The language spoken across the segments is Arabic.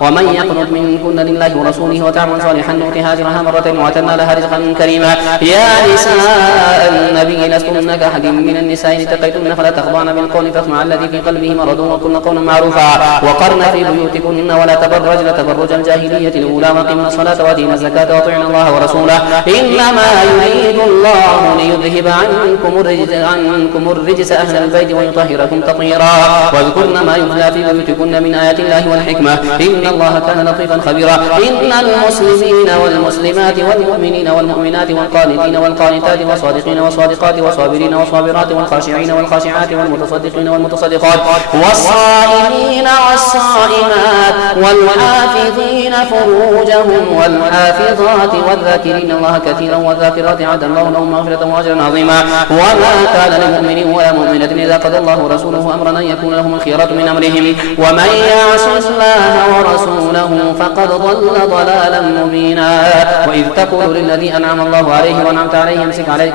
ومن يقنط منكن لله ورسوله وتعمل صالحا نؤتها أجرها مرتين وأعتدنا لها رزقا كريما. يا نساء النبي لستن كأحد من النساء إن اتقيتن فلا تخضعن بالقول فيطمع الذي في قلبه مرض وقلن قولا معروفا وقرن في بيوتكن ولا تبرجن تبرج الجاهلية الأولى وأقمن الصلاة وآتينا الزكاة وأطعن الله ورسوله إنما يريد الله ليذهب عنكم الرجس أهل البيت ويطهركم تطهيرا واذكرن ما يتلى في بيوتكن من آيات الله والحكمة إن الله كان لطيفا خبيرا. إن المسلمين والمسلمات والمؤمنين والمؤمنات والقانتين والقانتات والصادقين والصادقات والصابرين والصابرات والخاشعين والخاشعات والمتصدقين والمتصدقات والصائمين والصائمات والحافظين فروجهم والحافظات والذاكرين الله كثيرا والذاكرات عد الله لهم مغفرة وأجرا عظيما. وما كان لمؤمن ولا مؤمنة إذا قضى الله ورسوله أمرا أن يكون لهم الخيرة من أمرهم ومن يعص الله ورسوله فقد ضل ضلالا مبينا. وإذ تقول للذي أنعم الله عليه وأنعمت عليه امسك عليك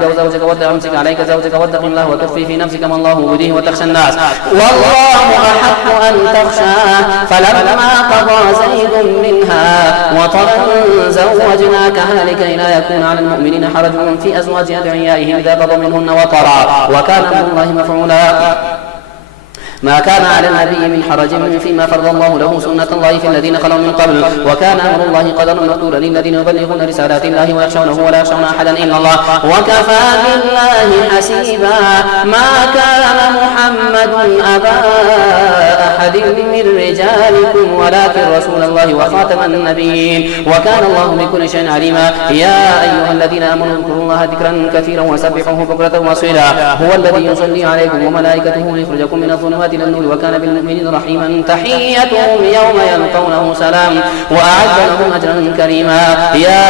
زوجك واتق الله وتخفي في نفسك ما الله مبديه وتخشى الناس والله أحق أن تخشاه فلما قضى زيد منها وطرا زوجناكها لكي لا يكون على المؤمنين حرج في أزواج أدعيائهم إذا قضوا منهن وطرا وكان أمر الله مفعولا. ما كان على النبي من حرج فيما فرض الله له سنة الله في الذين خلوا من قبل وكان أمر الله قدرا مقدورا للذين يبلغون رسالات الله ويخشونه ولا يخشون أحدا إلا الله وكفى بالله حسيبا. ما كان محمد أبا أحد من رجالكم ولكن رسول الله وخاتم النبيين وكان الله بكل شيء عليما. يا أيها الذين آمنوا اذكروا الله ذكرا كثيرا وسبحوه بكرة وأصيلا هو الذي يصلي عليكم وملائكته ليخرجكم من الظلمات إلى النور وكان بالمؤمنين رحيما. تحيتهم يوم يلقونه سلام وأعد لهم أجرا كريما. يا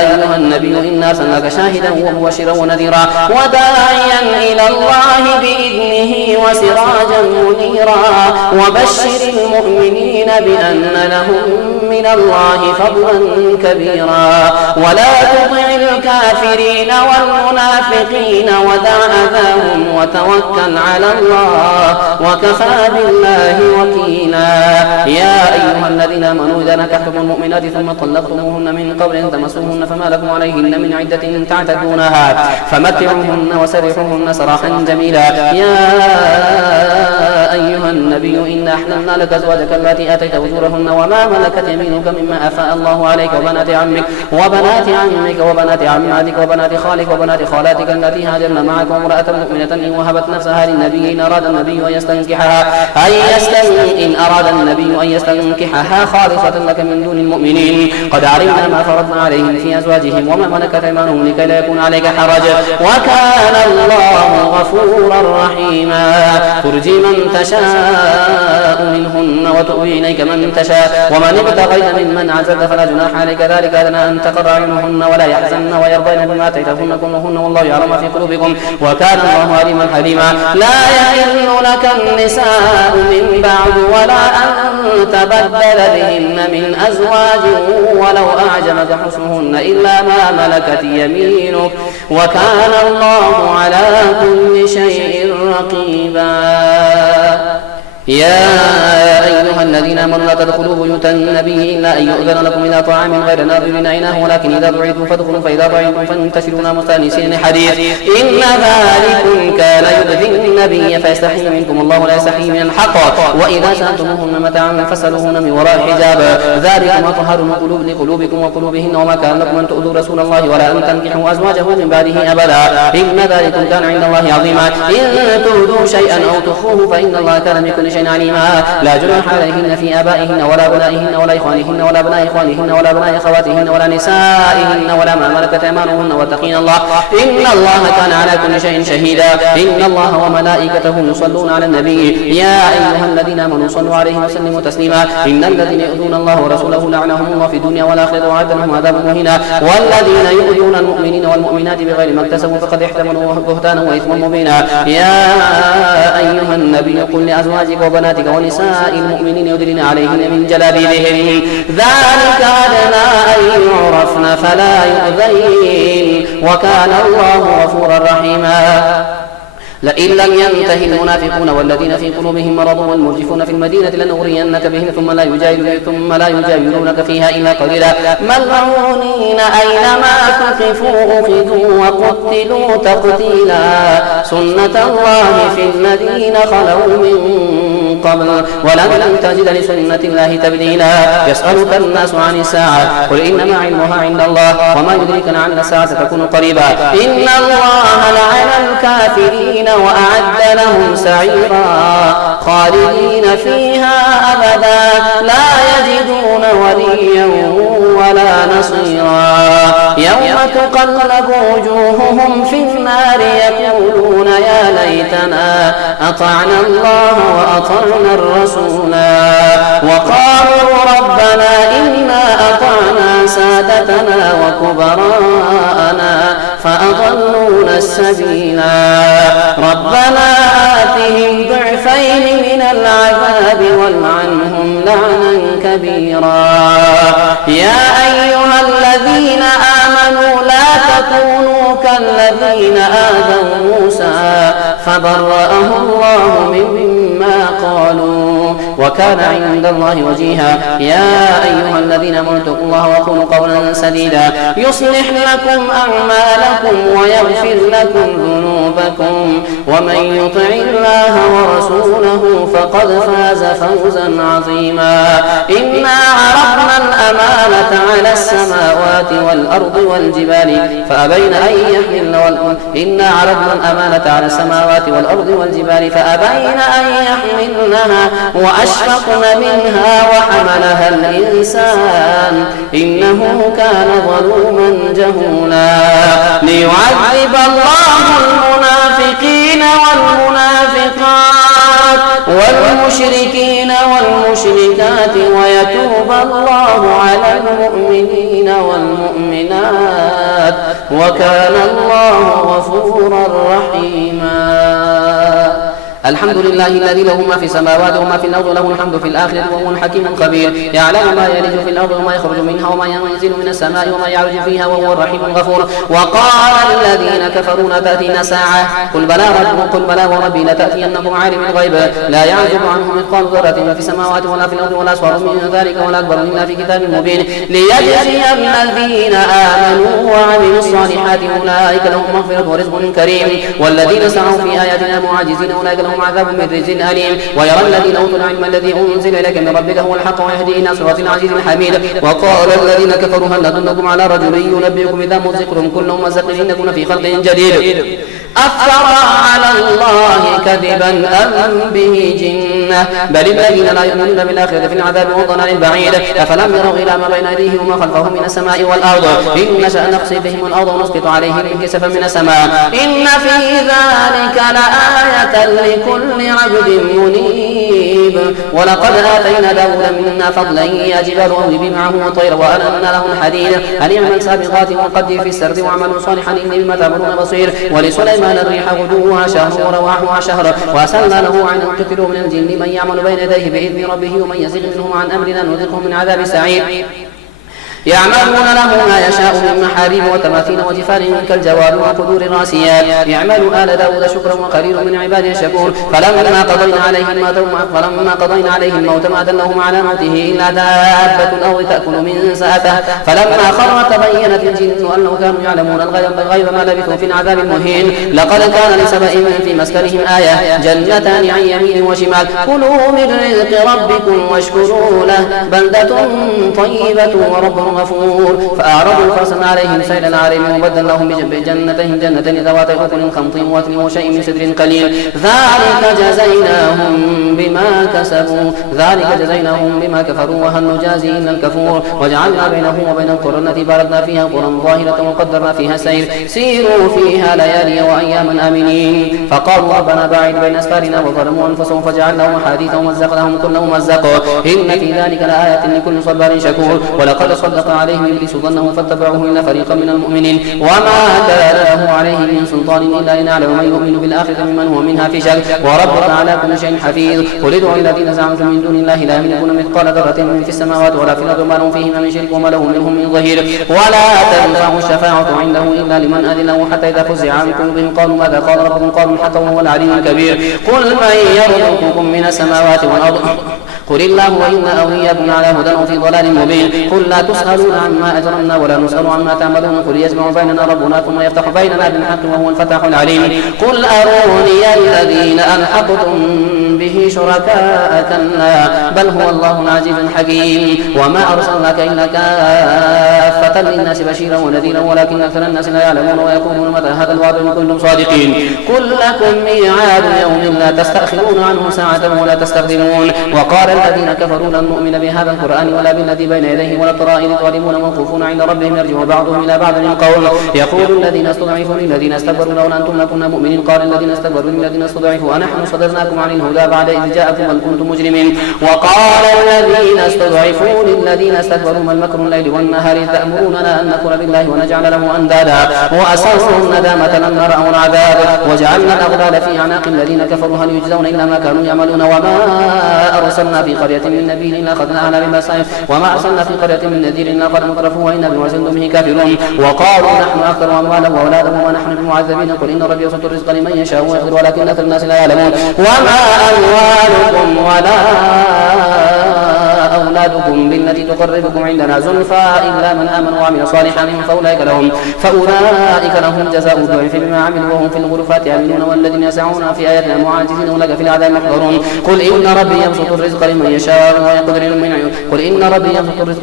أيها النبي إنا أرسلناك شاهدا ومبشرا ونذيرا وداعيا إلى الله بإذنه وسراجا منيرا وبشر المؤمنين بأن لهم من الله فضلا كبيرا ولا تطع الكافرين والمنافقين ودع أذاهم وتوكل على الله وكفى بالله وكيلا. يا أيها الذين آمنوا إذا نكحتم المؤمنات ثم طلقتموهن من قبل أن تمسوهن فما لكم عليهن من عدة تعتدونها فمتعوهن وسرحوهن سراحا جميلا. يا أيها النبي إنا أحللنا لك أزواجك اللاتي آتيت أجورهن وما ملكت يمينك مما أفاء الله عليك وبنات عمك وبنات عماتك وبنات خالك وبنات خالاتك التي هاجرن معك وامرأة مؤمنة إن وهبت نفسها للنبي إن أراد النبي أن يستنكحها خالصة لك من دون المؤمنين قد علمنا ما فرضنا عليهم في أزواجهم وما ملكت أيمانهم لكي لا يكون عليك حرج وكان الله غفورا رحيما. ترجي من تشاء منهن وتؤوي إليك من تشاء ومن ابتغيت ممن عزلت فلا جناح عليك ذلك أدنى أن تقر أعينهن ولا يحزن ويرضين بما آتيتهن كلهن والله يعلم ما في قلوبكم وكان الله عليما حليما. لا يحل لك النساء من بعد ولا أن تبدل بهن من أزواج ولو أعجبك حسنهن إلا ما ملكت يمينك وكان الله على كل شيء رقيبا. يا أيها الذين آمنوا لا تدخلوا بيوت النبي إلا أن يؤذن لكم إلى طعام غير ناظرين إناه ولكن إذا دعيتم فادخلوا فإذا طعمتم فانتشروا مستأنسين حديث إن ذلكم كان يؤذي النبي فيستحيي منكم الله لا يستحيي من الحق وإذا سألتموهن متاعا فاسألوهن من وراء حجاب ذلكم أطهر لقلوبكم وقلوبهن وما كان لكم أن تؤذوا رسول الله ولا أن تنكحوا أزواجه من بعده أبدا إن ذلكم كان عند الله عظيما. إن تبدوا شيئا أو تخفوه فإن الله كان بكل شيء عليما. لا جناح عليهن في آبائهن ولا أبنائهن ولا إخوانهن ولا أبناء إخوانهن ولا أبناء أخواتهن ولا نسائهن ولا ما ملكت أيمانهن واتقين الله إن الله كان على كل شيء شهيدا. إن الله وملائكته يصلون على النبي يا أيها الذين آمنوا صلوا عليه وسلموا تسليما. إن الذين يؤذون الله ورسوله لعنهم الله في الدنيا والآخرة وأعد لهم عذابا مهينا. والذين يؤذون المؤمنين والمؤمنات بغير ما اكتسبوا فقد احتملوا بهتانا وإثما مبينا. يا أيها النبي قل لأزواجك وبناتك ونساء المؤمنين يدلين عليهن من جلابيبهن ذلك أدنى أن يعرفن فلا يؤذين وكان الله غفورا رحيما. لئن لم ينته المنافقون والذين في قلوبهم مرض والمرجفون في المدينة لنغرينك بهم ثم لا يجاورونك فيها إلا قليلا ملعونين أينما ثقفوا أخذوا وقتلوا تقتيلا سنة الله في الذين خلوا من قبل ولن تجد لسنة الله تبديلا يسألك الناس عن الساعة قل إنما علمها عند الله وما يدريك لعل الساعة تكون قريبا إن الله لعن الكافرين وأعد لهم سعيرا خالدين فيها أبدا لا يجدون وليا ولا نصيرا يوم تقلب وجوههم في النار يقولون يا ليتنا أطعنا الله وأطعنا الرسولا وقالوا ربنا إنا أطعنا سادتنا وكبراءنا فأضلونا السبيلا ربنا آتهم ضعفين من العذاب والعنهم لعنا كبيرا يا أيها الذين آمنوا لا تكونوا كالذين آذوا موسى فبرأه الله مما قالوا وكان عند الله وجيها يا أيها الذين آمنوا اتقوا الله وقولوا قولا سديدا يصلح لكم أعمالكم ويغفر لكم ذنوبكم ومن يطع الله ورسوله فقد فاز فوزا عظيما إنا عرضنا الأمانة على السماوات والأرض والجبال فأبين أن يحملنها إنا عرضنا الأمانة على السماوات والأرض والجبال فأبين أن يحملنها وأشفقن منها وحملها الإنسان إنه كان ظلوما جهولا ليعذب الله المنافقين والمنافقات والمشركين والمشركات ويتوب الله على المؤمنين والمؤمنات وكان الله غفورا رحيما الحمد لله الذي له ما في السماوات وما في الأرض له الحمد في الآخرة وهو الحكيم الخبير يعلم ما يلج في الأرض وما يخرج منها وما ينزل من السماء وما يعرج فيها وهو الرحيم الغفور وقال الذين كفروا لا تأتينا ساعة قل بلى وربي لتأتينكم عالم الغيب لا يعزب عنه مثقال ذرة في السماوات ولا في الأرض ولا أصغر من ذلك ولا أكبر إلا في كتاب مبين ليجزي الذين آمنوا وعملوا الصالحات أولئك لهم مغفرة ورزق كريم والذين سعوا في آياتنا معاجزين أولئك لهم عذاب من رجز أليم ويرى الذين أوتوا العلم الذي أنزل إليك من ربك هو الحق ويهدي إلى صراط العزيز الحميد وقال الذين كفروا هل ندلكم على رجل ينبئكم إذا مزقتم كل ممزق إنكم في خلق جديد أفترى على الله كذبا أم به جنة بل الذين لا يؤمنون بالآخرة في العذاب والضلال البعيد أفلم يروا إلى ما بين أيديهم وما خلفهم من السماء والأرض إن نشأ نخسف بهم الأرض ونسقط عليهم كسفا من السماء إن في ذلك لآية لكل عبد منيب ولقد آتينا داود منا فضلا يا جبال أوبي معه والطير وألنا له الحديد أن يعمل سابقات وقدر في السرد وعملوا صالحا إني بما تعملون بصير ولسليمان الريح غدوها شهر ورواحها شهر وأسلنا له عين تكثر من الجن من يعمل بين يديه بإذن ربه ومن يزغ منهم عن أمرنا نذقه من عذاب سعير يعملون له ما يشاء من محاريب وتماثيل وجفان كالجواب وقدور الراسيات يعملوا آل داود شكرا وقليل من عباده الشكور فلما قضينا عليه الموت ما دلهم على موته إلا دابة الأرض تأكل من سأته فلما خر تبينت الجن أن لو كانوا يعلمون الغيب ما لبثوا في العذاب المهين لقد كان لسبأ في مسكنهم آية جنتان عن يمين وشمال كلوا من رزق ربكم واشكروا له بلدة طيبة ورب غفور فأعرضوا فأرسلنا عليهم سيل العارم وبدلناهم بجنتين جنتين ذواتي أكل خمط وثل وشيء من سدر قليل ذلك جزيناهم بما كفروا وهل نجازي إلا الكفور وجعلنا بينهم وبين القرى التي باركنا فيها قرى ظاهرة وقدرنا فيها السير سيروا فيها ليالي وأياما آمنين فقالوا ربنا باعد بين أسفارنا وظلموا أنفسهم فجعلناهم أحاديث ومزقناهم كل ممزق إن في ذلك لآية لكل صبار شكور ولقد صدق فصدق عليهم إبليس ظنه فاتبعوه إلا فريقا من المؤمنين وما كان له عليه من سلطان إلا أن يعلم من يؤمن بالآخرة ممن هو منها في شك وربك على كل شيء حفيظ. قل ادعوا الذين زعمتم من دون الله لا يملكون مثقال ذرة في السماوات ولا في الأرض وما لهم فيهما من شرك وما له منهم من ظهير ولا تنفع الشفاعة عنده إلا لمن أذن له حتى إذا فزع عن قلوبهم قالوا ماذا قال ربكم قالوا الحق وهو العلي الكبير. قل من يرزقكم من السماوات والأرض قل الله وإنا أو إياكم على هدى وفي ضلال مبين. قل لا تسألون عما أجرمنا ولا نسأل عما تعملون قل يجمع بيننا ربنا ثم يفتح بيننا بالحق وهو الفتاح العليم. قل أروني الذين ألحقتم به شركاء كلا بل هو الله العزيز الحكيم. وما أرسلناك إلا كافة للناس بشيرا ونذيرا ولكن أكثر الناس لا يعلمون ويقولون متى هذا الوعد إن كنتم صادقين. قل لكم ميعاد يوم لا تستأخرون عنه ساعة ولا تستقدمون. وقال الذين كفروا لن نؤمن بهذا القرآن ولا بالذي بين يديه ولا ترى إذ الظالمون موقوفون عند ربهم يرجع بعضهم إلى بعض القول يقول الذين استضعفوا للذين استكبروا لولا أنتم لكنا مؤمنين قال الذين استكبروا للذين استضعفوا أنحن صددناكم عن الهدى بعد إذ جاءكم بل كنتم مجرمين. وقال الذين استضعفوا للذين استكبروا ما المكر الليل والنهار تأمروننا أن نكفر بالله ونجعل له أندادا وأسروا الندامة لما رأوا العذاب وجعلنا الأغلال في أعناق الذين كفروا هل يجزون إلا ما كانوا يعملون. وما أرسلنا في قرية من نبي إلا أخذنا أهلها ببأسهم وما أرسلنا في قرية من نذير إلا قد مترفوا وإنا بما أرسلتم به كافرون. وقالوا نحن أكثر أموالا وأولادا وما نحن بمعذبين قل إن ربي يبسط الرزق لمن يشاء ويقدر ولكن أكثر الناس لا يعلمون. وما أموالكم ولا أولادكم بالتي تقربكم عندنا زلفى إلا من آمن وعمل صالحا فأولئك لهم جزاء الضعف بما عملوا وهم في الغرفات آمنون والذين يسعون في آياتنا معاجزين أولئك في العذاب محضرون. قل إن ربي يبسط الرزق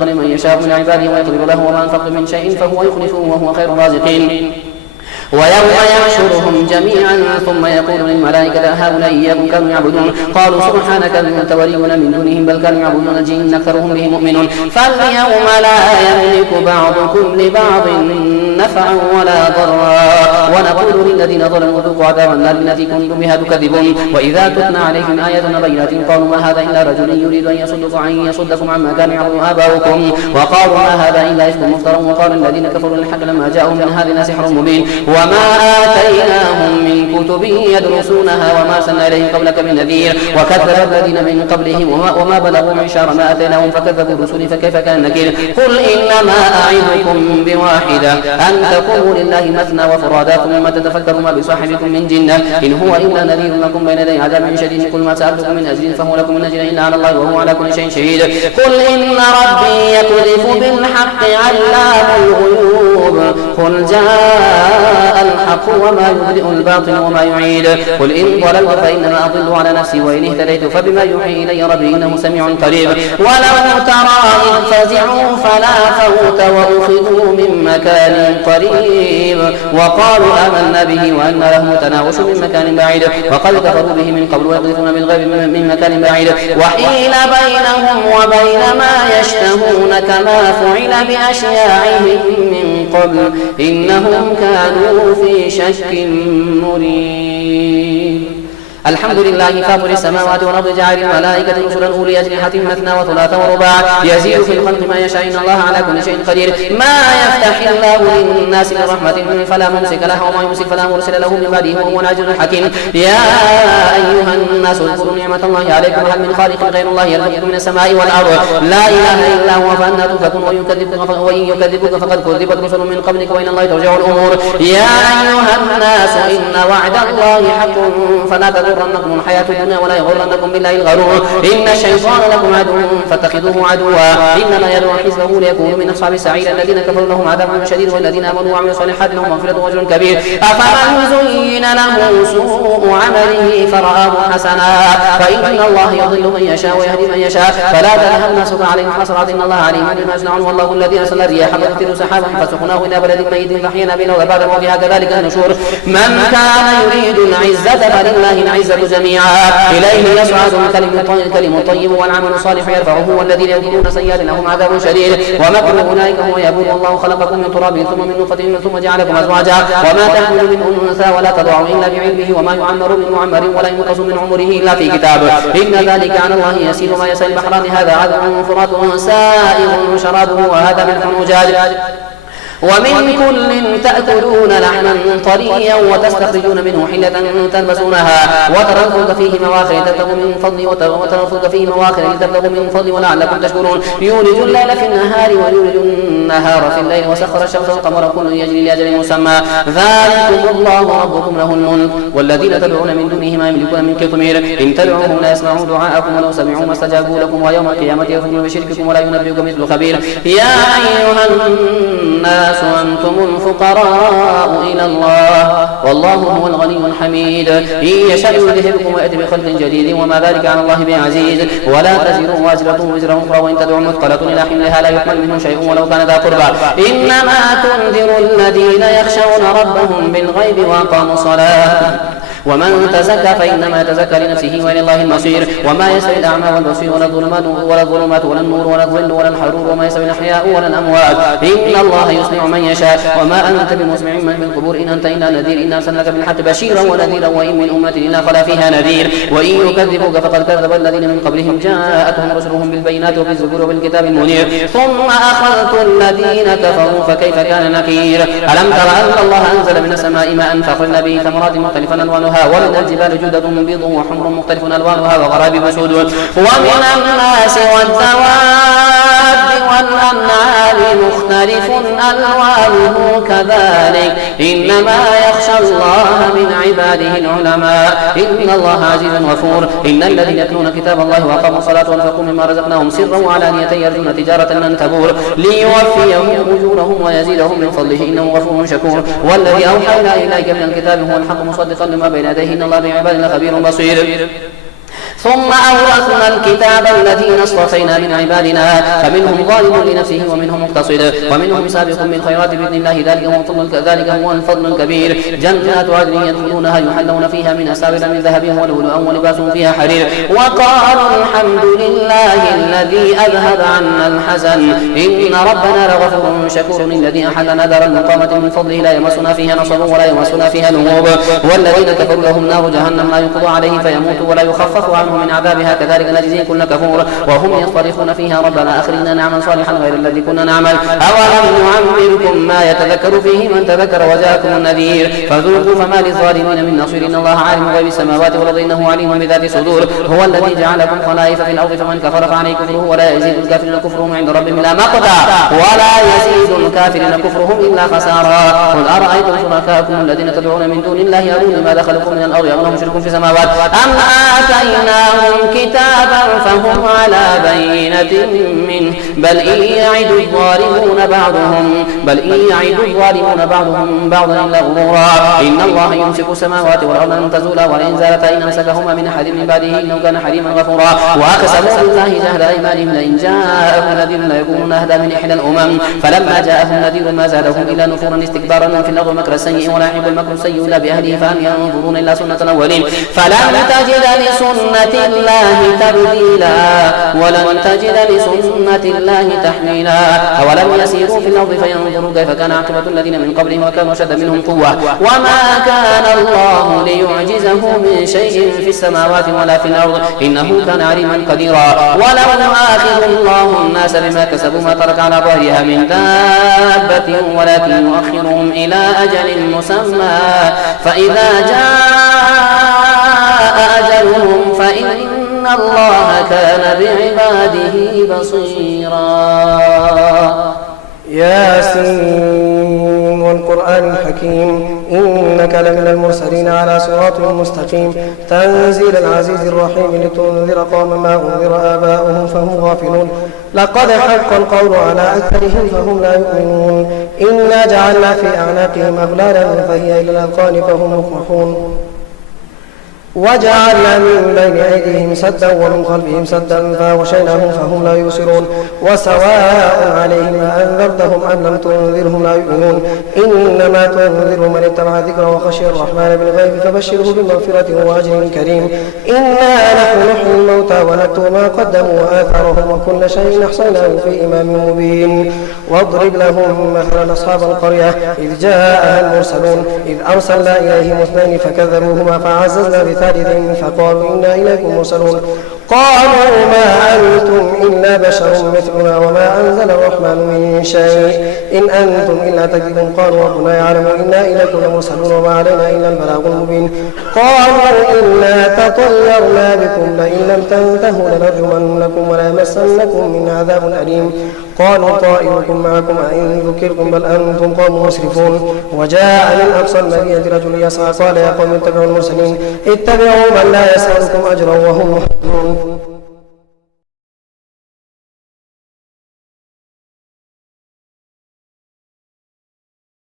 لمن يشاء من عباده ويقدر له وما أنفقتم من شيء فهو يخلفه وهو خير الرازقين. ويوم يحشرهم جميعا ثم يقول للملائكة هؤلاء إياكم كانوا يعبدون قالوا سبحانك أنت ولينا من دونهم بل كانوا يعبدون الجن أكثرهم به مؤمنون. فاليوم لا يملك بعضكم لبعض نفعا ولا ضرا ونقول للذين ظلموا ذوقوا عذاب النار التي كنتم بها تكذبون. وإذا تتلى عليهم آياتنا بينات قالوا ما هذا إلا رجل يريد أن يصدكم عما كان يعبد آباؤكم وقالوا ما هذا إلا إفك مفترى وقال الذين كفروا للحق لما جاءهم من هذا سحر مبين. وما آتيناهم من كتب يدرسونها وما أرسلنا إليهم قبلك من نذير وكذب الذين من قبلهم وما بلغوا معشار ما آتيناهم فكذبوا الرسل فكيف كان نكير. قل إنما أعظكم بواحدة أن تقوموا لله مثنى وفرادا ثم تتفكروا ما بصاحبكم من جنة إن هو إلا نذير لكم بين يدي عذاب شديد. قل ما سألتكم من أجر فهو لكم من أجر إلا على الله وهو على كل شيء شهيد. قل إن ربي يقذف بالحق علام الغيوب قل جاء الحق وما يبدئ الباطل وما يعيد. قل إن ضللت فإنما أضل على نفسي وإن اهتديت فبما يوحي إلي ربي إنه سميع قريب. ولو ترى إذ فزعوا فلا فوت وأخذوا من مكان قريب وقالوا آمنا به وأن له تناوش من مكان بعيد وقد كفروا به من قبل ويقذفون بالغيب من مكان بعيد وحيل بينهم وبين ما يشتهون كما فعل بأشياعهم من قبل إنهم كانوا في شك مريب. الحمد لله فاطر السماوات والأرض جاعل الملائكة رسلا أولي أجنحة مثنى وثلاث ورباع يزيد في الخلق ما يشاء إن الله على كل شيء قدير. ما يفتح الله للناس من رحمة فلا ممسك لها وما يمسك فلا مرسل له من بعده وهو العزيز الحكيم. يا أيها الناس اذكروا نعمة الله عليكم هل من خالق غير الله يرزقكم من السماء والأرض لا إله إلا هو فأنى تؤفكون وإن يكذبك فقد كذبت رسل من قبلك وإلى الله ترجع الأمور. يا أيها الناس إن وعد الله حق فلا تغرنكم الحياة الدنيا ولا يغرنكم بالله الغرور. إن الشيطان لكم عدو فاتخذوه عدوا إنما يدعو حزبه ليكونوا من أصحاب السعير الذين كفروا لهم عذاب شديد والذين آمنوا وعملوا الصالحات لهم مغفرة وأجر كبير. أفمن زين له سوء عمله فرآه حسنا فإن الله يضل من يشاء ويهدي من يشاء فلا تذهب نفسك عليهم حسرات إن الله عليم بما يصنعون والله الذي أرسل الرياح فتثير سحابا فسقناه إلى بلد ميت فأحيينا به الأرض بعد موتها كذلك النشور. من كان يريد العزة فلله العزة جميعا. إليه يصعد الكلم الطيب والعمل الصالح يرفعه، والذين يمكرون سيئات لهم عذاب شديد ومكر أولئك هو يبور. والله خلقكم من تراب ثم من نطفة ثم جعلكم أزواجا وما تحمل من أنثى ولا تضع إلا بعلمه وما يعمر من معمر ولا ينقص من عمره إلا في كتاب إن ذلك على الله يسير. ما يسير البحران هذا عذب فرات سائغ شرابه وهذا ملح أجاج ومن كل تأكلون لحما طريا وتستخرجون منه حلة تلبسونها وترى الفلك فيه مواخر لتبتغوا من فضله ولعلكم تشكرون. يولج الليل في النهار ويولج النهار في الليل وسخر الشمس والقمر كل يجري لأجل مسمى ذلكم الله ربكم له الملك والذين تدعون من دونه ما يملكون من قطمير إن تدعوهم لا يسمعوا دعاءكم ولو سمعوا ما استجابوا لكم ويوم القيامة يكفرون بشرككم ولا ينبئكم مثل خبير. يا أيها الناس أنتم الفقراء إلى الله والله هو الغني الحميد. إن يشاء يذهبكم ويأتي بخلق جديد وما ذلك على الله بعزيز. ولا تزر وازرة وزر أخرى وإن تدع مثقلة إلى حملها لا يحمل منه شيء ولو كان ذا قربى. إنما تنذر الذين يخشون ربهم بالغيب وأقاموا الصلاة ومن تزكى فإنما يتزكى لنفسه وإلى الله المصير. وما يستوي الأعمى والبصير ولا الظلمات ولا النور ولا الظل ولا الحرور وما يستوي الأحياء ولا الأموات إن الله يسمع من يشاء وما أنت بمسمع من في القبور إن أنت إلا نذير. إنا أرسلناك بالحق بشيرا ونذيرا وإن من أمة إلا خلا فيها نذير. وإن يكذبوك فقد كذب الذين من قبلهم جاءتهم رسلهم بالبينات وبالزبور وبالكتاب المنير ثم أخذت الذين كفروا فكيف كان نكير. ألم تر أن الله أنزل من السماء ماء فأخرجنا به ثمرات مختلفا ألوانها ومن الجبال جدد بيض وحمر مختلف ألوانها وغرابيب سود ومن الناس والدواب والأنعام مختلف ألوانه كذلك إنما يخشى الله من عباده العلماء إن الله عزيز غفور. إن الذين يتلون كتاب الله وأقاموا الصلاة وأنفقوا مما رزقناهم سرا وعلانية يرجون تجارة لن تبور ليوفيهم أجورهم ويزيدهم من فضله إنه غفور شكور. والذي أوحينا إليك من الكتاب هو الحق مصدقا لما بين يديه إن الله بعبادنا خبير بصير. ثم أورثنا الكتاب الذين اصطفينا من عبادنا فمنهم ظالم لنفسه ومنهم مقتصد ومنهم سابق بالخيرات بإذن الله ذلك هو الفضل الكبير. جنات عدن يدخلونها يحلون فيها من أساور من ذهب ولؤلؤا ولباسهم فيها حرير. وقالوا الحمد لله الذي أذهب عنا الحزن إن ربنا لغفور شكور. الذي أحلنا دار المقامة من فضله لا يمسنا فيها نصب ولا يمسنا فيها لغوب. والذين كفروا لهم نار جهنم لا يقضى عليه فيموتوا ولا يخفف عنهم من عذابها كذلك نجزي كل كفور. وهم يصطرخون فيها ربنا أخرجنا نعمل صالحا غير الذي كنا نعمل أولم نعمركم ما يتذكر فيه من تذكر وجاءكم النذير فذوقوا فما للظالمين من نصير. إن الله عالم غيب السماوات والأرض إنه عليم بذات الصدور. هو الذي جعلكم خلائف في الأرض فمن كفر فعليه كفره ولا يزيد الكافرين كفرهم عند ربهم إلا مقتا ولا يزيد الكافرين كفرهم إلا خسارا. قل أرأيتم شركاءكم الذين تدعون من دون الله أروني ماذا خلقوا من الأرض أم لهم شرك في السماوات أم آتيناهم كتابا فهم على بينة منه بل إن يعد الظالمون بعضهم بعضا إلا غرورا. إن الله يمسك السماوات والأرض أن تزولا ولئن زالتا إن أمسكهما من أحد من بعده إنه كان حليما غفورا. وأقسموا بالله جهد أيمانهم لئن جاءهم نذير ليكونن أهدى من إحدى الأمم فلما جاءهم نذير ما زادهم إلا نفورا استكبارا في الأرض مكر السيء ولا يحب المكر السيء إلا بأهله فهل ينظرون إلا سنة الأولين فلن تجد لسنة الله تبديلا ولن تجد لسنة الله تحويلا. أولم يسيروا في الأرض فينظروا كيف كان عاقبة الذين من قبلهم وكانوا أشد منهم قوة وما كان الله ليعجزه من شيء في السماوات ولا في الأرض إنه كان عليما قديرا. ولو يؤاخذ الله الناس بما كسبوا ما ترك على ظهرها من دابة ولكن يؤخرهم إلى أجل مسمى فإذا جاء أجلهم فإن الله كان بعباده بصيرا. ياسين والقرآن الحكيم إنك لمن المرسلين على صراط مستقيم تنزيل العزيز الرحيم لتنذر قوما ما أنذر آباؤهم فهم غافلون لقد حق القول على أكثرهم فهم لا يؤمنون إنا جعلنا في أعناقهم أغلالا فهي إلى الأذقان فهم مقمحون وجعلنا من بين أيديهم سدا ومن خلفهم سدا فأغشيناهم فهم لا يبصرون وسواء عليهم أنذرتهم أم لم تنذرهم لا يؤمنون إنما تنذر من اتبع ذكر وخشي الرحمن بالغيب فبشره بمغفرة وأجر كريم إنا نحن نحيي الموتى ونكتب ما قدموا وآثارهم وكل شيء أحصيناه في إمام مبين واضرب لهم مثلا أصحاب القرية إذ جاءها المرسلون إذ أرسلنا إليهم اثنين فكذبوهما فعززنا بثالث فقالوا إنا إليكم مرسلون قالوا ما أنتم إلا بشر مثلنا وما أنزل الرحمن من شيء إن أنتم إلا تكذبون قالوا ربنا يعلم إنا إليكم لمرسلون وما علينا إلا البلاغ المبين قالوا إنا تطيرنا بكم لئن لم تنتهوا لنرجمنكم وليمسنكم من عذاب أليم قالوا طائركم معكم أئن ذكركم بل أنتم قوم مسرفون وجاء من أقصى المدينة رجل يسعى قال يا قوم اتبعوا المرسلين اتبعوا من لا يسألكم أجرا وهم مهتدون